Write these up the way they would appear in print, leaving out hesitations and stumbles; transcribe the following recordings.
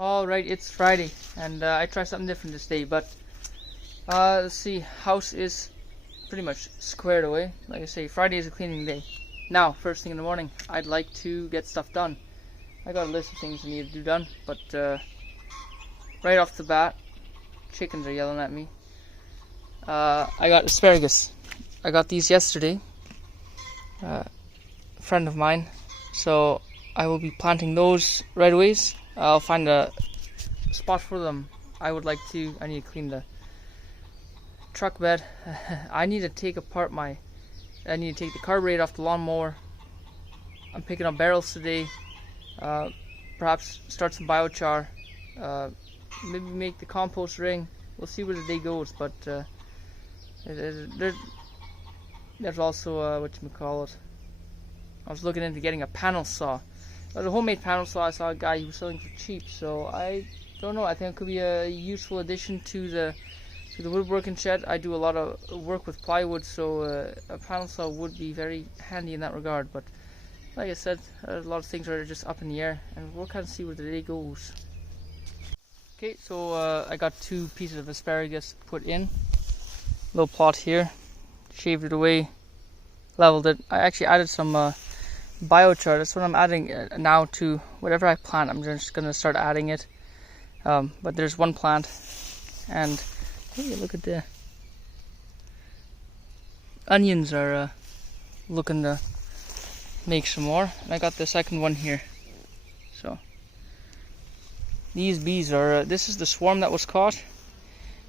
Alright, it's Friday, and I tried something different this day, but let's see, house is pretty much squared away. Like I say, Friday is a cleaning day. Now, first thing in the morning, I'd like to get stuff done. I got a list of things I need to do done, but right off the bat, chickens are yelling at me. I got asparagus. I got these yesterday, a friend of mine, so I will be planting those right away. I'll find a spot for them. I need to clean the truck bed. I need to take the carburetor off the lawnmower. I'm picking up barrels today. Perhaps start some biochar. Maybe make the compost ring. We'll see where the day goes, but there's also whatchamacallit. I was looking into getting a panel saw. There's a homemade panel saw. I saw a guy who was selling for cheap, so I don't know. I think it could be a useful addition to the woodworking shed. I do a lot of work with plywood, so a panel saw would be very handy in that regard. But like I said, a lot of things are just up in the air, and we'll kind of see where the day goes. Okay, so I got 2 pieces of asparagus put in. Little plot here, shaved it away, leveled it. I actually added some bio-char. That's what I'm adding now to whatever I plant. I'm just going to start adding it. But there's one plant, and hey, look at the onions are looking to make some more. And I got the second one here. So these bees are, this is the swarm that was caught.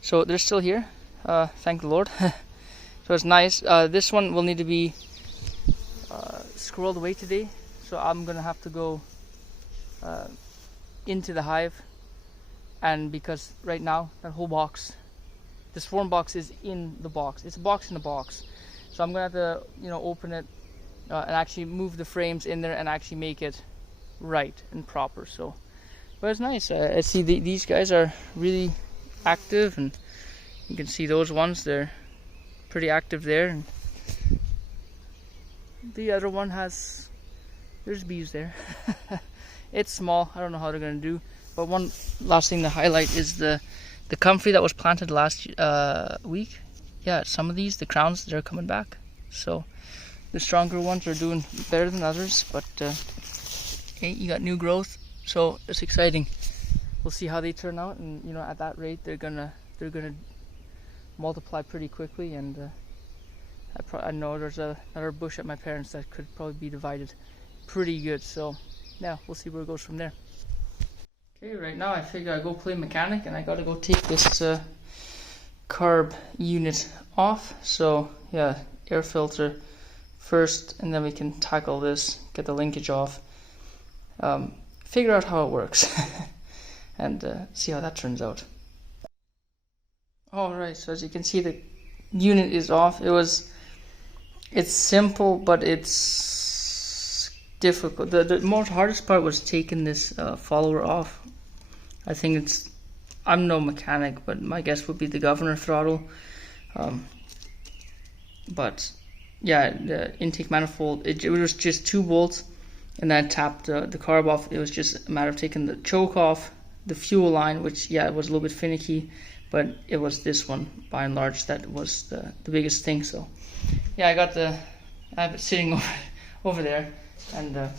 So they're still here. Thank the Lord. So it's nice. This one will need to be squirreled away today. So I'm going to have to go into the hive. And because right now, that whole box, the swarm box is in the box. It's a box in a box. So I'm going to have to, open it and actually move the frames in there and actually make it right and proper. So, but it's nice. I see these guys are really active, and you can see those ones. They're pretty active there. And the other one there's bees there. It's small. I don't know how they're going to do. But one last thing to highlight is the comfrey that was planted last week. Yeah, some of these, the crowns, they're coming back. So the stronger ones are doing better than others. But hey, you got new growth, so it's exciting. We'll see how they turn out, and at that rate, they're gonna multiply pretty quickly. And I know there's another bush at my parents that could probably be divided pretty good. So yeah, we'll see where it goes from there. Okay, right now I figure I go play mechanic, and I gotta go take this carb unit off. So yeah, air filter first, and then we can tackle this, get the linkage off, figure out how it works, and see how that turns out. Alright, so as you can see, the unit is off. It's simple, but it's difficult. The most hardest part was taking this follower off. I think I'm no mechanic, but my guess would be the governor throttle. But yeah, the intake manifold, it was just 2 bolts, and then I tapped the carb off. It was just a matter of taking the choke off, the fuel line, which yeah, it was a little bit finicky, but it was this one by and large that was the biggest thing. So yeah, I have it sitting over there, and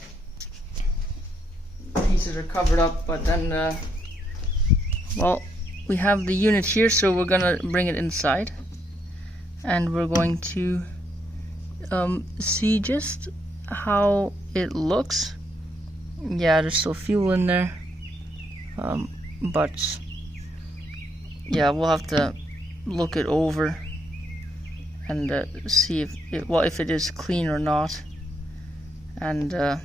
pieces are covered up, but then well, we have the unit here, so we're gonna bring it inside, and we're going to see just how it looks. Yeah, there's still fuel in there, but yeah, we'll have to look it over and see if it is clean or not. And well,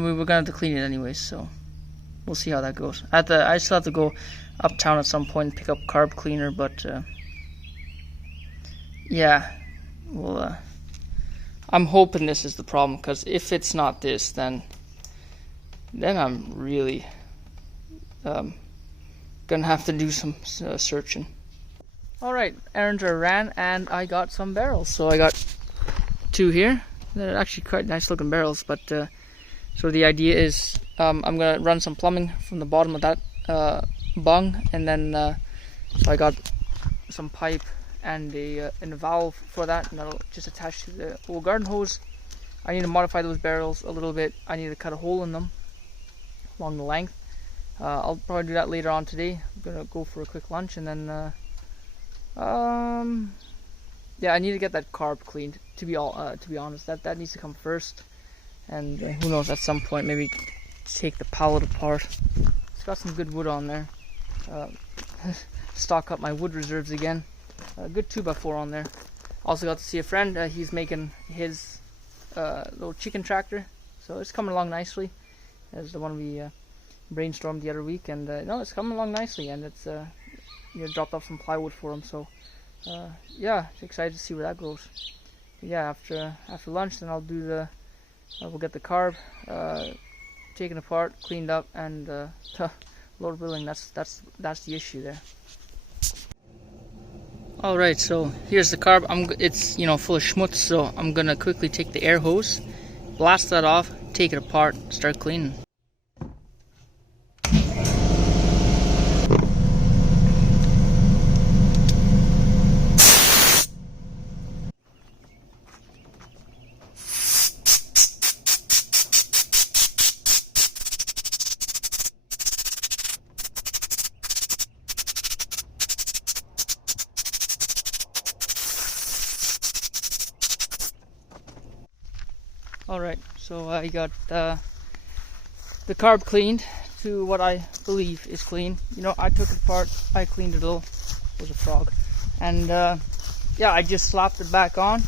we were gonna have to clean it anyways, so we'll see how that goes. I still have to go uptown at some point and pick up carb cleaner, but yeah, well, I'm hoping this is the problem, because if it's not this, then I'm really gonna have to do some searching. Alright, errands are ran, and I got some barrels. So I got 2 here. They're actually quite nice looking barrels, but So the idea is I'm going to run some plumbing from the bottom of that bung, and then so I got some pipe and a valve for that, and that'll just attach to the old garden hose. I need to modify those barrels a little bit. I need to cut a hole in them along the length. I'll probably do that later on today. I'm gonna go for a quick lunch, and then yeah, I need to get that carb cleaned. To be honest, that needs to come first. And who knows, at some point maybe take the pallet apart. It's got some good wood on there. Stock up my wood reserves again. Good 2x4 on there. Also got to see a friend. He's making his little chicken tractor, so it's coming along nicely. As the one we brainstormed the other week, and no, it's coming along nicely, and it's dropped off some plywood for him. So yeah, excited to see where that goes. But yeah, after lunch, then I'll do we'll get the carb taken apart, cleaned up, and Lord willing, that's the issue there. All right, so here's the carb. It's full of schmutz, so I'm gonna quickly take the air hose, blast that off, take it apart, start cleaning. Alright, so I got the carb cleaned to what I believe is clean. I took it apart, I cleaned it all. It was a frog. And yeah, I just slapped it back on.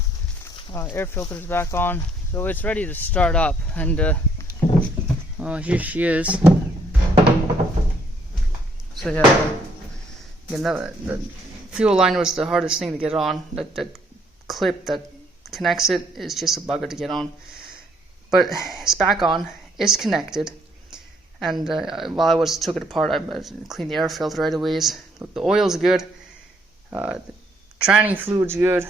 Air filter's back on, so it's ready to start up. And oh, here she is. So yeah, the fuel line was the hardest thing to get on. That clip that connects it is just a bugger to get on. But it's back on, it's connected, and while I took it apart, I cleaned the air filter right away. Look, the oil's good, the tranning fluid's good,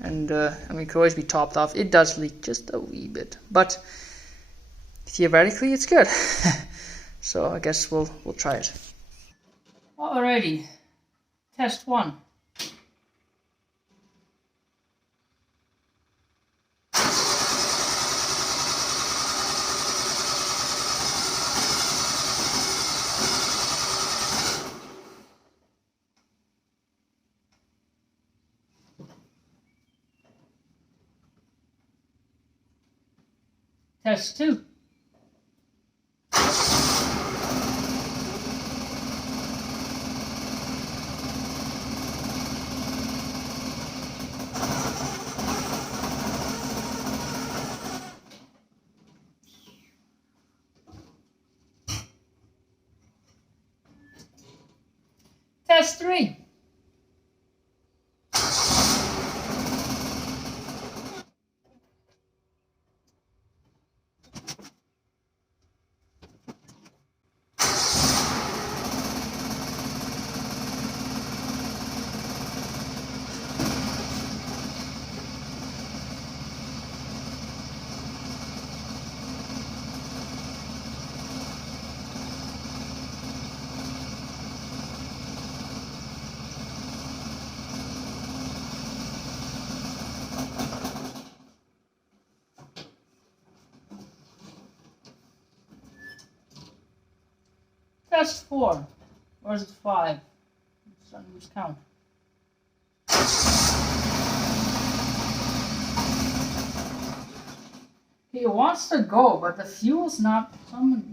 and it could always be topped off. It does leak just a wee bit, but theoretically it's good. So I guess we'll try it. Alrighty, test one. Test two. Test three. Test four. Or is it five? I'm starting to lose count. He wants to go, but the fuel's not coming.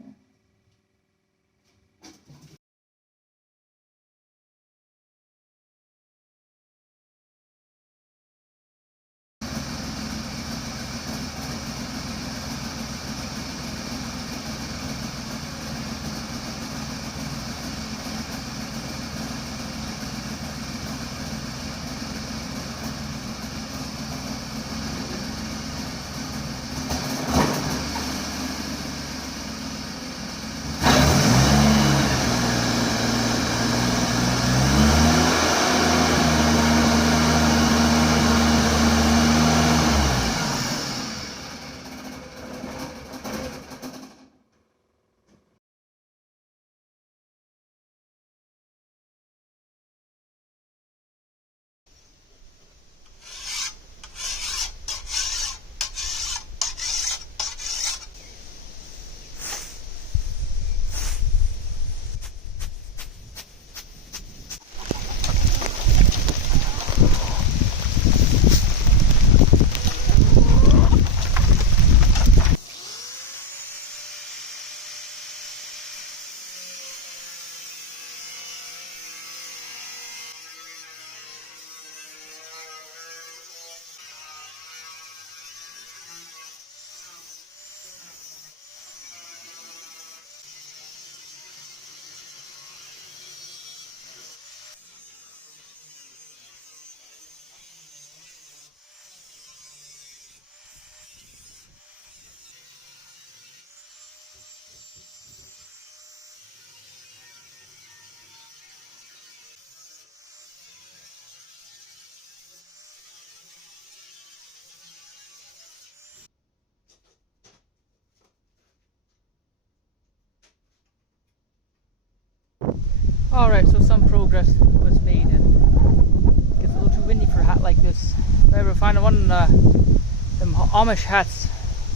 Alright, so some progress was made, and it gets a little too windy for a hat like this. If I ever find one of them Amish hats,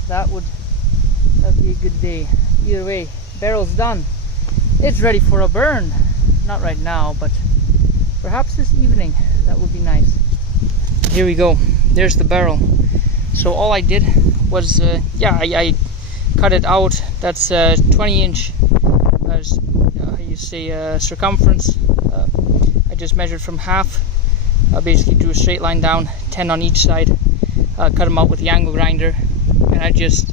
that'd be a good day. Either way, barrel's done. It's ready for a burn. Not right now, but perhaps this evening. That would be nice. Here we go. There's the barrel. So all I did was, I cut it out. That's 20-inch, circumference. I just measured from half. I basically drew a straight line down, 10 on each side. Cut them out with the angle grinder, and I just,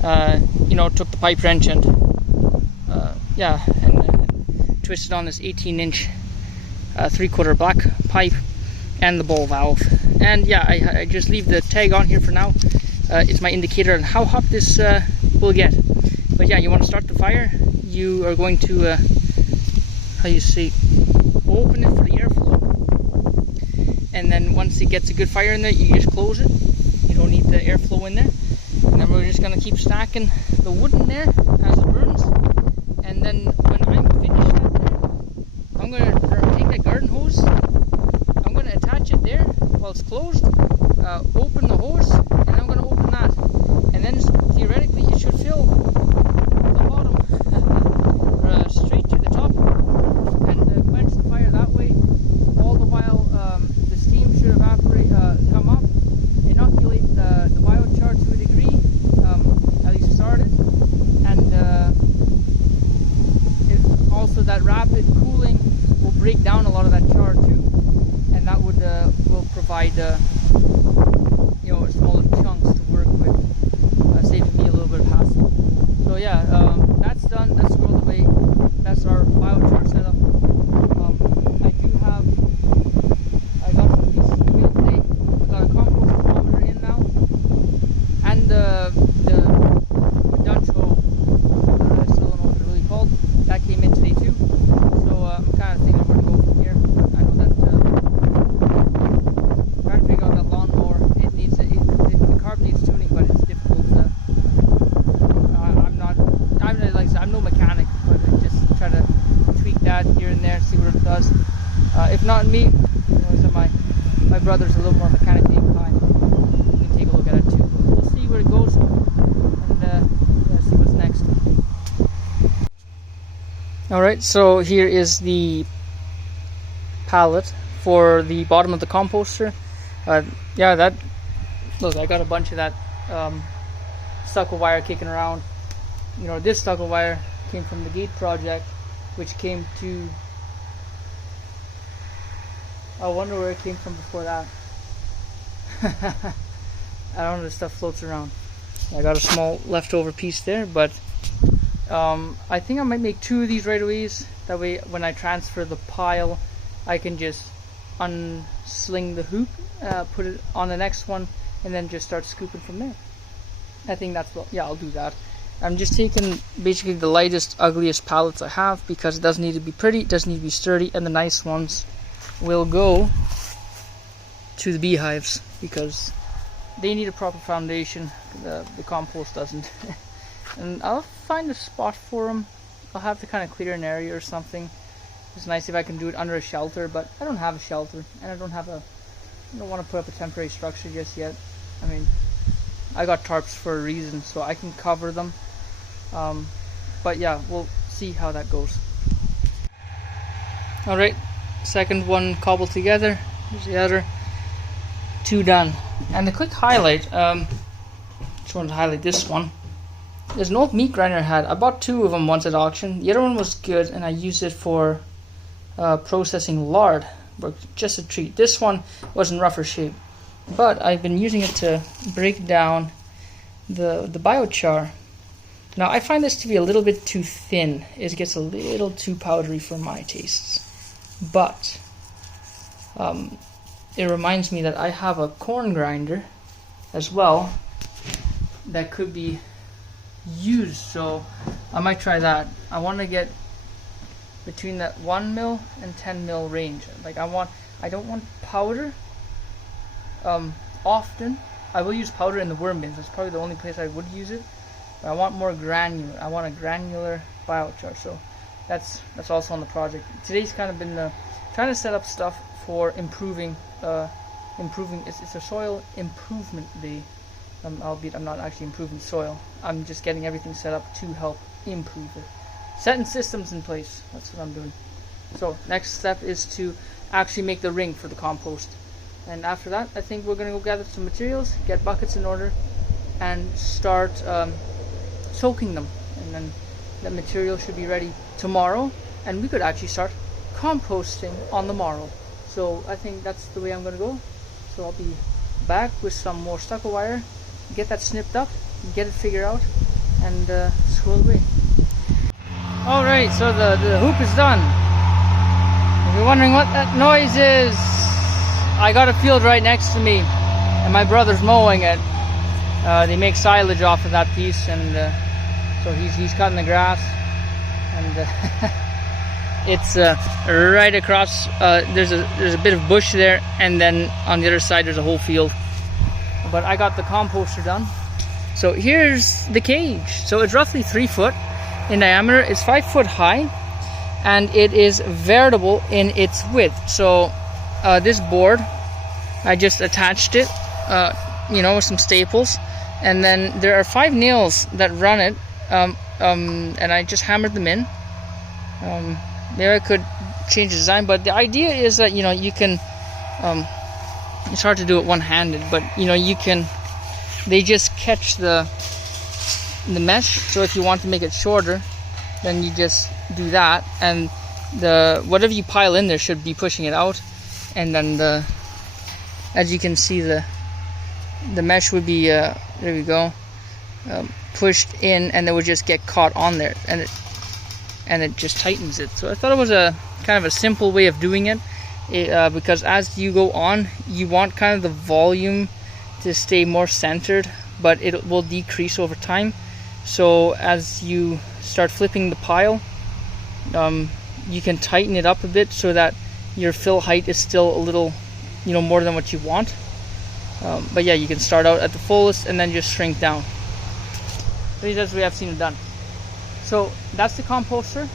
took the pipe wrench and, twisted on this 18-inch 3/4 black pipe and the ball valve. And yeah, I just leave the tag on here for now. It's my indicator on how hot this will get. But yeah, you want to start the fire. You are going to, open it for the airflow. And then once it gets a good fire in there, you just close it. You don't need the airflow in there. And then we're just going to keep stacking the wood in there as it burns. And then when I'm finished out there, I'm going to take that garden hose. I'm going to attach it there while it's closed. Open the hose, and I'm going to open that. And then theoretically it should fill the bottom straight to the top, and quench the fire that way. All the while the steam should evaporate, come up, inoculate the biochar to a degree, at least start it, and also that rapid cooling will break down a lot of that char too, and that will provide smaller chunks to work with, saving me a little bit of hassle. So yeah, that's done. That's squirreled away. That's our biochar setup. I got some pieces in the mail today. I got a compost thermometer in now, and the Dutch hoe. I still don't know what it's really called. That came in today too. So I'm kind of thinking where to go from here. I know that trying to figure out that lawnmower. The carb needs tuning, but it's difficult. I'm no mechanic, but I just try to tweak that here and there, see what it does. If not me, my brother's a little more mechanically inclined. We can take a look at it too. But we'll see where it goes, and see what's next. Alright, so here is the pallet for the bottom of the composter. Look, I got a bunch of that stucco wire kicking around. This stucco wire came from the gate project, which came to, I wonder where it came from before that. I don't know, this stuff floats around. I got a small leftover piece there, but I think I might make 2 of these right away. That way when I transfer the pile, I can just unsling the hoop, put it on the next one, and then just start scooping from there. I think I'll do that. I'm just taking basically the lightest, ugliest pallets I have, because it doesn't need to be pretty, it doesn't need to be sturdy, and the nice ones will go to the beehives, because they need a proper foundation. The compost doesn't. And I'll find a spot for them. I'll have to kind of clear an area or something. It's nice if I can do it under a shelter, but I don't have a shelter, and I don't want to put up a temporary structure just yet. I mean, I got tarps for a reason, so I can cover them. But yeah, we'll see how that goes. Alright, second one cobbled together. Here's the other. 2 done. And the quick highlight, just wanted to highlight this one. There's an old meat grinder I had. I bought 2 of them once at auction. The other one was good, and I used it for processing lard. Just a treat. This one was in rougher shape, but I've been using it to break down the biochar. Now I find this to be a little bit too thin. It gets a little too powdery for my tastes, but it reminds me that I have a corn grinder as well that could be used, so I might try that. I want to get between that 1 mil and 10 mil range. Like I don't want powder often. I will use powder in the worm bins. That's probably the only place I would use it. But I want more granular. I want a granular biochar. So that's also on the project. Today's kind of been trying to set up stuff for improving. It's a soil improvement day. Albeit I'm not actually improving soil. I'm just getting everything set up to help improve it. Setting systems in place. That's what I'm doing. So next step is to actually make the ring for the compost. And after that, I think we're going to go gather some materials, get buckets in order, and start soaking them. And then the material should be ready tomorrow, and we could actually start composting on the morrow. So I think that's the way I'm going to go. So I'll be back with some more stucco wire, get that snipped up, get it figured out, and scroll away. Alright, so the hoop is done. If you're wondering what that noise is, I got a field right next to me, and my brother's mowing it. They make silage off of that piece, and so he's cutting the grass, and it's right across. There's a bit of bush there, and then on the other side there's a whole field. But I got the composter done. So here's the cage. So it's roughly 3 foot in diameter. It's 5 foot high, and it is variable in its width. So this board, I just attached it, with some staples, and then there are 5 nails that run it, and I just hammered them in. Maybe I could change the design, but the idea is that you can. It's hard to do it one-handed, but they just catch the mesh. So if you want to make it shorter, then you just do that, and whatever you pile in there should be pushing it out, and then as you can see, the mesh would be there we go, pushed in, and it would just get caught on there, and it just tightens it. So I thought it was a kind of a simple way of doing it, because as you go on, you want kind of the volume to stay more centered, but it will decrease over time. So as you start flipping the pile, you can tighten it up a bit so that your fill height is still a little, more than what you want. But yeah, you can start out at the fullest and then just shrink down. So that's the way I've seen it done. So that's the composter.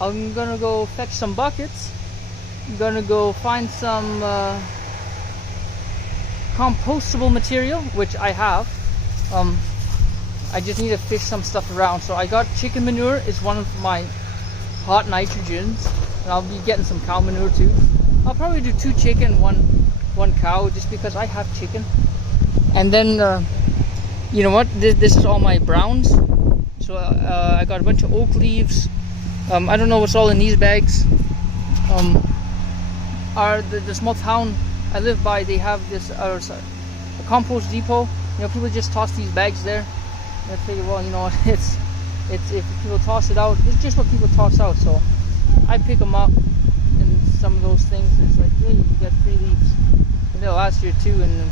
I'm gonna go fetch some buckets. I'm gonna go find some compostable material, which I have. I just need to fish some stuff around. So I got chicken manure is one of my hot nitrogens, and I'll be getting some cow manure too. I'll probably do 2 chicken, one cow, just because I have chicken. And then you know what? This is all my browns. So I got a bunch of oak leaves. I don't know what's all in these bags. The small town I live by, they have this a compost depot. People just toss these bags there. And I figure, well, it's if people toss it out, it's just what people toss out. So I pick them up, and some of those things, it's like, hey, you get free leaves, and they'll last you too, and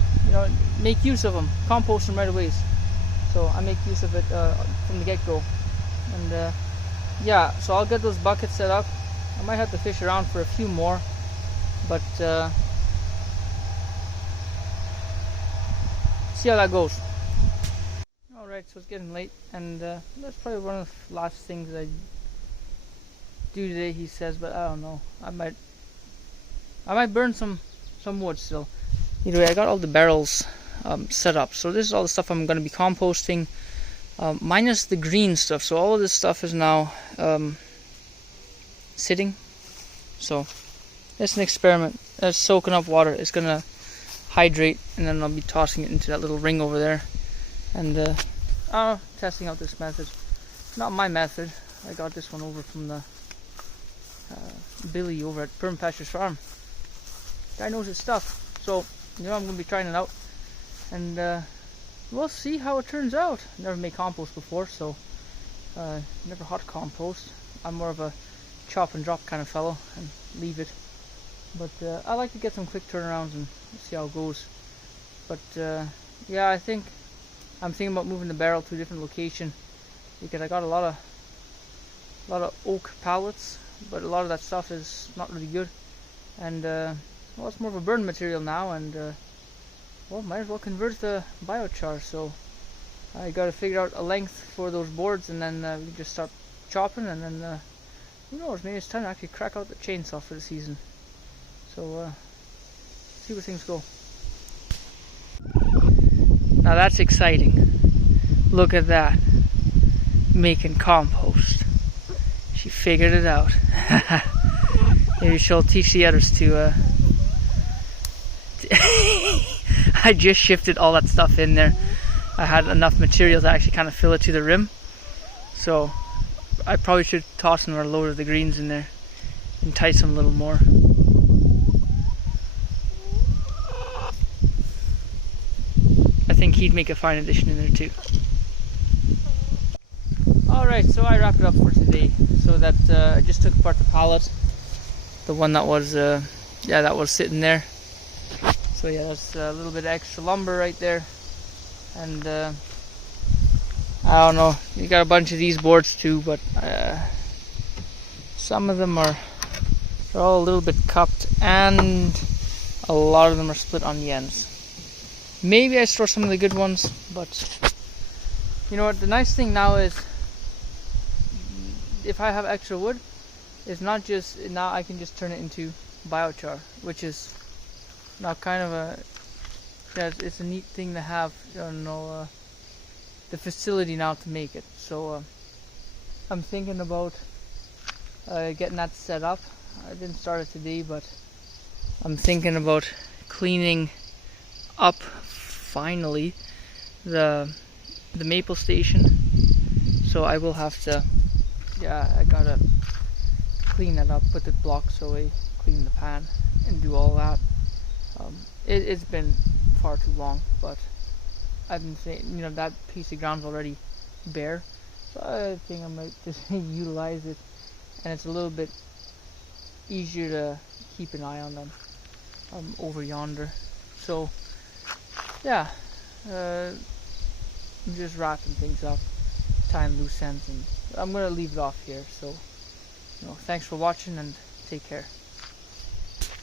make use of them, compost them right away. So I make use of it from the get-go, and yeah. So I'll get those buckets set up. I might have to fish around for a few more, but see how that goes. Alright, so it's getting late, and that's probably one of the last things I do today, he says, but I don't know. I might burn some wood still. Anyway, I got all the barrels set up. So this is all the stuff I'm going to be composting, minus the green stuff. So all of this stuff is now sitting. So it's an experiment. It's soaking up water. It's going to hydrate, and then I'll be tossing it into that little ring over there, and testing out this method. Not my method. I got this one over from the Billy over at Perm Pastures Farm. Guy knows his stuff. So I'm going to be trying it out, and we'll see how it turns out. Never made compost before, so never hot compost. I'm more of a chop and drop kind of fellow and leave it. But I like to get some quick turnarounds and see how it goes. But yeah, I'm thinking about moving the barrel to a different location, because I got a lot of oak pallets, but a lot of that stuff is not really good, and well, it's more of a burn material now, and well, might as well convert the biochar. So I got to figure out a length for those boards, and then we just start chopping, and then who knows, maybe it's time to actually crack out the chainsaw for the season. So see where things go. Now that's exciting. Look at that. Making compost. She figured it out. Maybe she'll teach the others to I just shifted all that stuff in there. I had enough material to actually kind of fill it to the rim. So I probably should toss another load of the greens in there. Entice them a little more. I think he'd make a fine addition in there too. Alright, so I wrapped it up for today. So that I just took apart the pallet. The one that was, that was sitting there. So yeah, that's a little bit of extra lumber right there. And I don't know, you got a bunch of these boards too, but some of them they're all a little bit cupped, and a lot of them are split on the ends. Maybe I store some of the good ones, but you know what, the nice thing now is, if I have extra wood, it's not just, now I can just turn it into biochar, which is now kind of it's a neat thing to have, the facility now to make it. So I'm thinking about getting that set up. I didn't start it today, but I'm thinking about cleaning up finally the maple station. So I will have to, I gotta clean that up, put the blocks away, clean the pan, and do all that. It's been far too long, but I've been saying, that piece of ground's already bare, so I think I might just utilize it, and it's a little bit easier to keep an eye on them over yonder. So yeah, I'm just wrapping things up, tying loose ends, and I'm gonna leave it off here. So thanks for watching, and take care.